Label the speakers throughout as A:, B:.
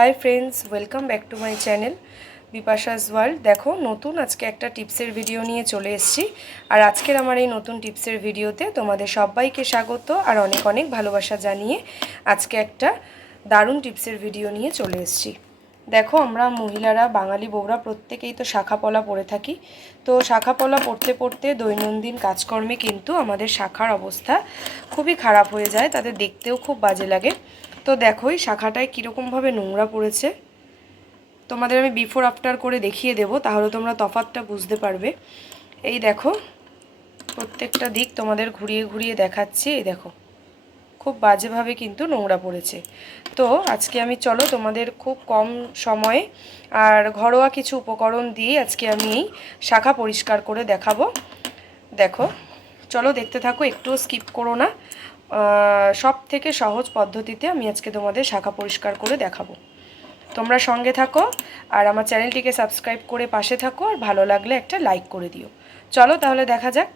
A: Hi friends welcome back to my channel Bipasha's world দেখো, নতুন আজকে একটা টিপসের ভিডিও নিয়ে চলে এসেছি। আর আজকের আমার এই নতুন টিপসের ভিডিওতে তোমাদের সবাইকে স্বাগত আর অনেক অনেক ভালোবাসা জানিয়ে আজকে একটা দারুণ টিপসের ভিডিও নিয়ে চলে এসেছি। দেখো, আমরা মহিলারা, বাঙালি বউরা প্রত্যেকেই তো শাখা পলা পরে থাকি। তো শাখা পলা পড়তে পড়তে দৈনন্দিন কাজকর্মে কিন্তু আমাদের শাখার অবস্থা খুবই খারাপ হয়ে যায়, তাদের দেখতেও খুব বাজে লাগে। তো দেখোই শাখাটায় কীরকমভাবে নোংরা পড়েছে। তোমাদের আমি বিফোর আফটার করে দেখিয়ে দেবো, তাহলে তোমরা তফাতটা বুঝতে পারবে। এই দেখো, প্রত্যেকটা দিক তোমাদের ঘুরিয়ে ঘুরিয়ে দেখাচ্ছি, এই দেখো। খুব বাজেভাবে কিন্তু নোংরা পড়েছে। তো আজকে আমি, চলো তোমাদের খুব কম সময়ে আর ঘরোয়া কিছু উপকরণ দিয়ে আজকে আমি এই শাখা পরিষ্কার করে দেখাবো। দেখো, চলো দেখতে থাকো, একটুও স্কিপ করো না। সব থেকে সহজ পদ্ধতিতে আমি আজকে তোমাদের শাখা পরিষ্কার করে দেখাবো। তোমরা সঙ্গে থাকো আর আমার চ্যানেলটিকে সাবস্ক্রাইব করে পাশে থাকো আর ভালো লাগলে একটা লাইক করে দিও। চলো তাহলে দেখা যাক।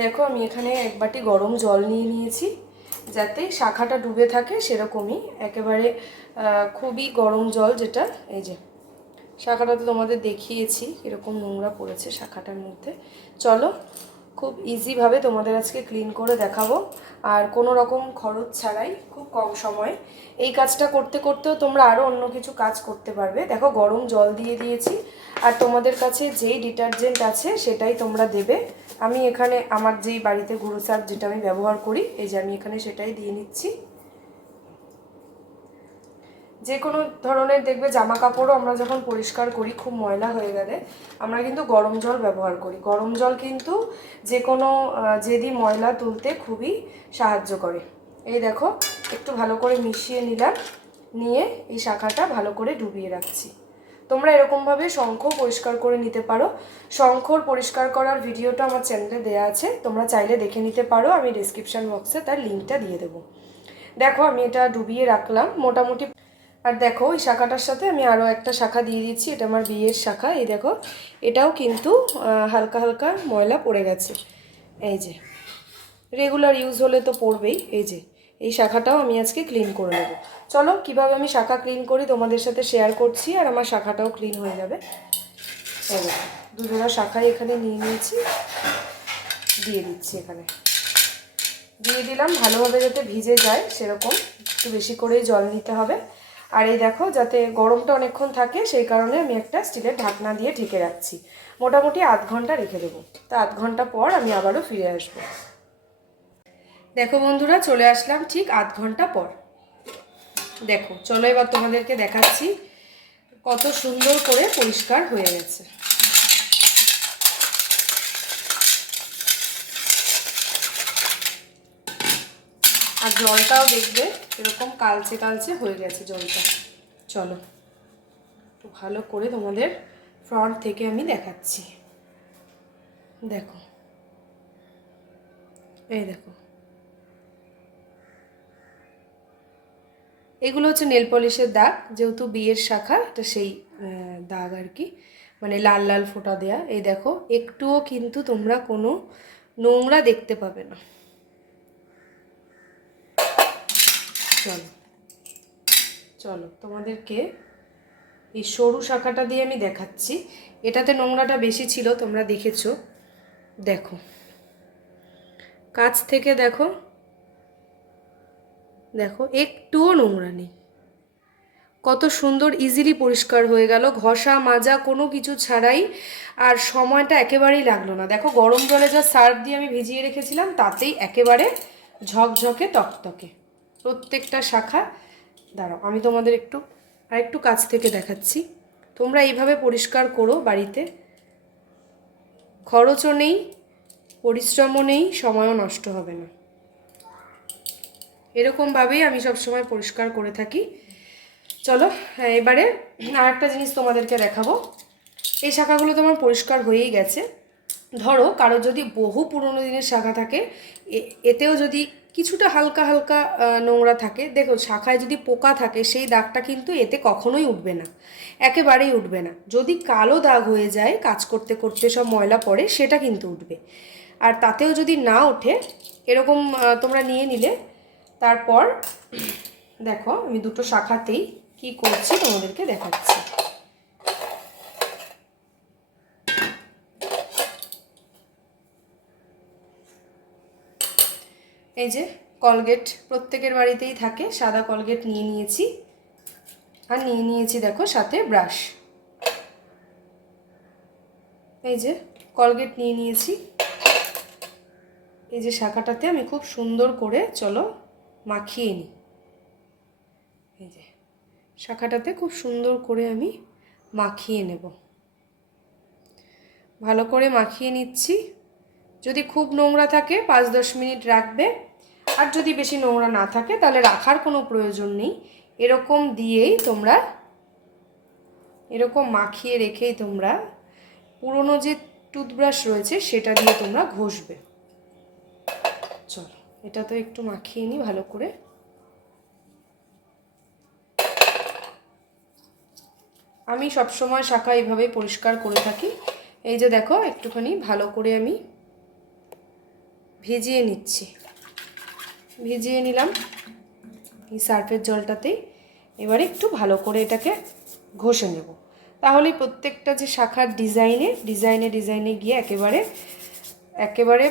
A: দেখো, আমি এখানে এক বাটি গরম জল নিয়ে নিয়েছি, যাতে শাখাটা ডুবে থাকে সেরকমই। একেবারে খুবই গরম জল যেটা, এই যে, শাখাটা তো তোমাদের দেখিয়েছি, এরকম নোংরা পড়েছে শাখাটার মধ্যে। চলো খুব ইজিভাবে তোমাদের আজকে ক্লিন করে দেখাবো। আর কোনো রকম খরচ ছাড়াই খুব কম সময়ে। এই কাজটা করতে করতেও তোমরা আরও অন্য কিছু কাজ করতে পারবে। দেখো, গরম জল দিয়ে দিয়েছি। আর তোমাদের কাছে যেই ডিটারজেন্ট আছে সেটাই তোমরা দেবে। আমি এখানে আমার যেই বাড়িতে গুঁড়ো সার যেটা আমি ব্যবহার করি, এই যে আমি এখানে সেটাই দিয়ে নিচ্ছি। যে কোনো ধরনের দেখবে জামা কাপড়ও আমরা যখন পরিষ্কার করি, খুব ময়লা হয়ে গেলে, আমরা কিন্তু গরম জল ব্যবহার করি। গরম জল কিন্তু যে কোনো যেদি ময়লা তুলতে খুবই সাহায্য করে। এই দেখো, একটু ভালো করে মিশিয়ে নিলাম, নিয়ে এই শাখাটা ভালো করে ডুবিয়ে রাখছি। তোমরা এরকমভাবে শঙ্খ পরিষ্কার করে নিতে পারো। শঙ্খর পরিষ্কার করার ভিডিওটা আমার চ্যানেলে দেওয়া আছে, তোমরা চাইলে দেখে নিতে পারো, আমি ডিসক্রিপশান বক্সে তার লিঙ্কটা দিয়ে দেবো। দেখো, আমি এটা ডুবিয়ে রাখলাম। মোটামুটি আর দেখো, এই শাখাটার সাথে আমি আরও একটা শাখা দিয়ে দিচ্ছি, এটা আমার বিয়ের শাখা। এই দেখো, এটাও কিন্তু হালকা হালকা ময়লা পড়ে গেছে। এই যে রেগুলার ইউজ হলে তো পড়বেই। এই যে, এই শাখাটাও আমি আজকে ক্লিন করে নেব। চলো, কীভাবে আমি শাখা ক্লিন করি তোমাদের সাথে শেয়ার করছি, আর আমার শাখাটাও ক্লিন হয়ে যাবে। দেখো, দুজোড়া শাখাই এখানে নিয়ে নিয়েছি, দিয়ে দিচ্ছি এখানে। দিয়ে দিলাম, ভালোভাবে যাতে ভিজে যায়, সেরকম। একটু বেশি করেই জল নিতে হবে। আর এই দেখো, যাতে গরমটা অনেকক্ষণ থাকে, সেই কারণে আমি একটা স্টিলের ঢাকনা দিয়ে ঢেকে রাখছি। মোটামুটি আধ ঘণ্টা রেখে দেবো। তা আধ ঘণ্টা পর আমি আবারও ফিরে আসব। দেখো বন্ধুরা, চলে আসলাম ঠিক আধ ঘণ্টা পর। দেখো, চলো এবার তোমাদেরকে দেখাচ্ছি কত সুন্দর করে পরিষ্কার হয়ে গেছে। আর জলটাও দেখবে এরকম কালচে কালচে হয়ে গেছে জলটা। চলো, একটু ভালো করে তোমাদের ফ্রন্ট থেকে আমি দেখাচ্ছি। দেখো, এই দেখো। এগুলো হচ্ছে নেল পলিশের দাগ, যেহেতু বিয়ের শাখা, এটা সেই দাগ আর কি। মানে লাল লাল ফোঁটা দেয়া। এই দেখো, একটুও কিন্তু তোমরা কোনো নোংরা দেখতে পাবে না। চলো। চলো, তোমাদেরকে এই সরু শাখাটা দিয়ে আমি দেখাচ্ছি। এটাতে নোংরাটা বেশি ছিল, তোমরা দেখেছ। দেখো। কাছ থেকে দেখো। দেখো, একটুও নোংরা নেই। কত সুন্দর ইজিলি পরিষ্কার হয়ে গেল। ঘষা, মাজা, কোনো কিছু ছাড়াই আর সময়টা একেবারেই লাগল না। দেখো, গরম জলে যা সার্ফ দিয়ে আমি ভিজিয়ে রেখেছিলাম, তাতেই একেবারে ঝকঝকে তকতকে প্রত্যেকটা শাখা। দাঁড়াও, আমি তোমাদের একটু আর একটু কাছ থেকে দেখাচ্ছি। তোমরা এইভাবে পরিষ্কার করো বাড়িতে। খরচও নেই, পরিশ্রমও নেই, সময়ও নষ্ট হবে না। এরকমভাবেই আমি সবসময় পরিষ্কার করে থাকি। চলো হ্যাঁ এবারে আর একটা জিনিস তোমাদেরকে দেখাবো। এই শাখাগুলো তোমার পরিষ্কার হয়েই গেছে। ধরো, কারও যদি বহু পুরনো দিনের শাখা থাকে এতেও যদি কিছুটা হালকা হালকা নোংরা থাকে। দেখো, শাখায় যদি পোকা থাকে, সেই দাগটা কিন্তু এতে কখনোই উঠবে না। একেবারেই উঠবে না। যদি কালো দাগ হয়ে যায়, কাজ করতে করতে সব ময়লা পড়ে, সেটা কিন্তু উঠবে। আর তাতেও যদি না ওঠে, এরকম তোমরা নিয়ে নিলে। তারপর, দেখো, আমি দুটো শাখাতেই কি করছি, তোমাদেরকে দেখাচ্ছি। এই যে কলগেট প্রত্যেকের বাড়িতেই থাকে, সাদা কলগেট নিয়ে নিয়েছি। আর নিয়ে নিয়েছি দেখো সাথে ব্রাশ। এই যে কলগেট নিয়ে নিয়েছি। এই যে শাখাটাতে আমি খুব সুন্দর করে চলো মাখিয়ে নিই। এই যে শাখাটাতে খুব সুন্দর করে আমি মাখিয়ে নেব। ভালো করে মাখিয়ে নিচ্ছি। যদি খুব নোংরা থাকে, পাঁচ দশ মিনিট রাখবে আর যদি বেশি নোংরা না থাকে, তাহলে রাখার কোনো প্রয়োজন নেই। এরকম দিয়েই তোমরা, এরকম মাখিয়ে রেখেই তোমরা পুরনো যে টুথব্রাশ রয়েছে, সেটা দিয়ে তোমরা ঘষবে। চলো, এটা তো একটু মাখিয়ে নিই ভালো করে। আমি সবসময় শাখা এইভাবেই পরিষ্কার করে থাকি। এই যে দেখো, একটুখানি ভালো করে আমি ভিজিয়ে নিচ্ছি। ভিজিয়ে নিলাম এই সার্ফের জলটাতেই এবারে একটু ভালো করে এটাকে ঘষে নেব। তাহলে প্রত্যেকটা যে শাখার ডিজাইনে ডিজাইনে ডিজাইনে গিয়ে একেবারে একেবারে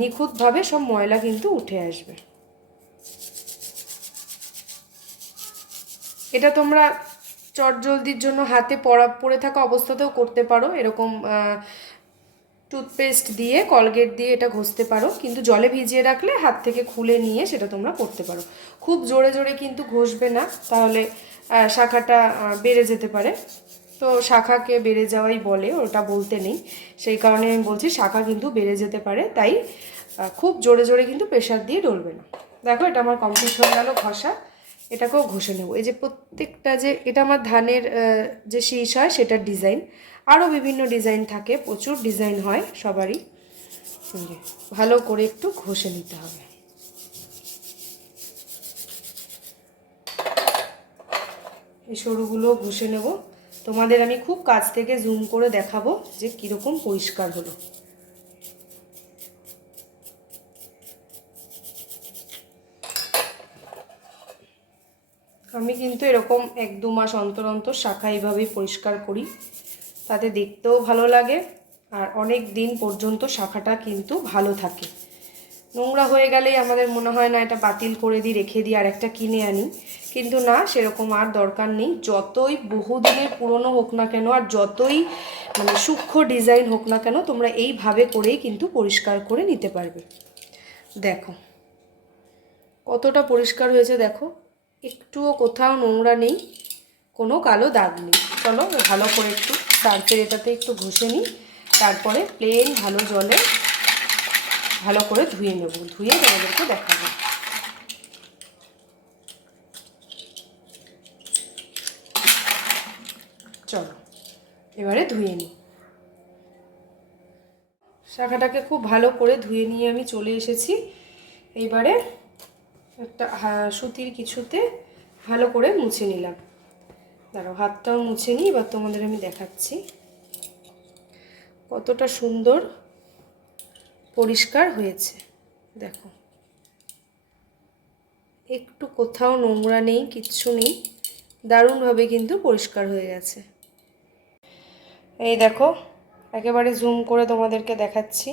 A: নিখুঁতভাবে সব ময়লা কিন্তু উঠে আসবে। এটা তোমরা চটজলদির জন্য হাতে পড়া, পড়ে থাকা অবস্থাতেও করতে পারো। এরকম টুথপেস্ট দিয়ে কলগেট দিয়ে এটা ঘষতে পারো। কিন্তু জলে ভিজিয়ে রাখলে হাত থেকে খুলে নিয়ে সেটা তোমরা করতে পারো। খুব জোরে জোরে কিন্তু ঘষবে না, তাহলে শাখাটা বেড়ে যেতে পারে। তো শাখাকে বেড়ে যাওয়াই বলে, ওটা বলতে নেই। সেই কারণে আমি বলছি শাখা কিন্তু বেড়ে যেতে পারে, তাই খুব জোরে জোরে কিন্তু প্রেশার দিয়ে ডলবে না। দেখো এটা আমার কমপ্লিট হয়ে গেল, ঘষা। এটাকেও ঘষে নেব। এই যে প্রত্যেকটা যে, এটা আমার ধানের যে শীষ হয়, সেটার ডিজাইন আরও বিভিন্ন ডিজাইন থাকে, প্রচুর ডিজাইন হয় সবারই। ভালো করে একটু ঘষে নিতে হবে। এই সরুগুলো ঘষে নেব। তোমাদের আমি খুব কাছ থেকে জুম করে দেখাবো যে কীরকম পরিষ্কার হলো। আমি কিন্তু এরকম এক দু মাস অন্তর অন্তর শাখা এইভাবেই পরিষ্কার করি। তাতে দেখতেও ভালো লাগে আর অনেক দিন পর্যন্ত শাখাটা কিন্তু ভালো থাকে। নোংরা হয়ে গেলেই আমাদের মনে হয় না এটা বাতিল করে দিই, রেখে দিই, আর একটা কিনে আনি। কিন্তু না, সেরকম আর দরকার নেই। যতই বহুদিনের পুরনো হোক না কেন, আর যতই মানে সূক্ষ্ম ডিজাইন হোক না কেন, তোমরা এইভাবে করেই কিন্তু পরিষ্কার করে নিতে পারবে। দেখো, কতটা পরিষ্কার হয়েছে দেখো। একটুও কোথাও নোংরা নেই, কোনো কালো দাগ নেই। চলো, ভালো করে একটু সার্ফের এটাতে একটু ঘষে নিই, তারপরে প্লেন ভালো জলে ভালো করে ধুয়ে নেব, ধুয়ে তোমাদেরকে দেখাবো। চলো, এবারে ধুয়ে নিই। শাখাটাকে খুব ভালো করে ধুয়ে নিয়ে আমি চলে এসেছি। এইবারে একটা সুতির কিছুতে ভালো করে মুছে নিলাম। দাঁড়াও, হাতটাও মুছে নিই, এবার তোমাদের আমি দেখাচ্ছি। কতটা সুন্দর পরিষ্কার হয়েছে, দেখো। একটু কোথাও নোংরা নেই, কিচ্ছু নেই, দারুণভাবে কিন্তু পরিষ্কার হয়ে গেছে। এই দেখো, একেবারে জুম করে তোমাদেরকে দেখাচ্ছি।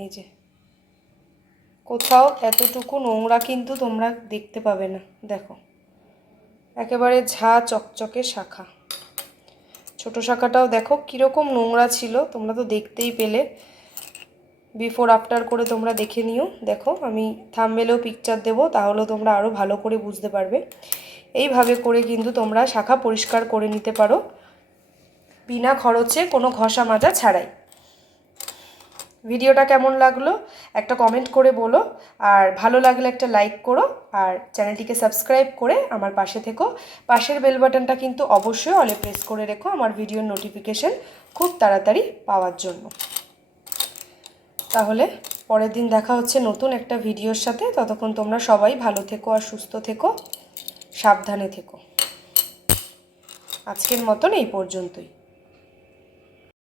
A: এই যে কোথাও এতটুকু নোংরা কিন্তু তোমরা দেখতে পাবে না। দেখো, একেবারে ঝা চকচকে শাখা। ছোট শাখাটাও দেখো কীরকম নোংরা ছিল, তোমরা তো দেখতেই পেলে। বিফোর আফটার করে তোমরা দেখে নিও। দেখো, আমি থামবেলেও পিকচার দেবো, তাহলেও তোমরা আরও ভালো করে বুঝতে পারবে। এইভাবে করে কিন্তু তোমরা শাখা পরিষ্কার করে নিতে পারো। বিনা খরচে কোনো ঘষা মাজা ছাড়াই। ভিডিওটা কেমন লাগল, একটা কমেন্ট করে বলো, আর ভালো লাগলে একটা লাইক করো, আর চ্যানেলটিকে সাবস্ক্রাইব করে আমার পাশে থেকো। পাশের বেল বাটনটা কিন্তু অবশ্যই অলে প্রেস করে রেখো আমার ভিডিওর নোটিফিকেশন খুব তাড়াতাড়ি পাওয়ার জন্য। তাহলে পরের দিন দেখা হচ্ছে নতুন একটা ভিডিওর সাথে। ততক্ষণ তোমরা সবাই ভালো থেকো আর সুস্থ থেকো, সাবধানে থেকো। আজকের মতন এই পর্যন্তই।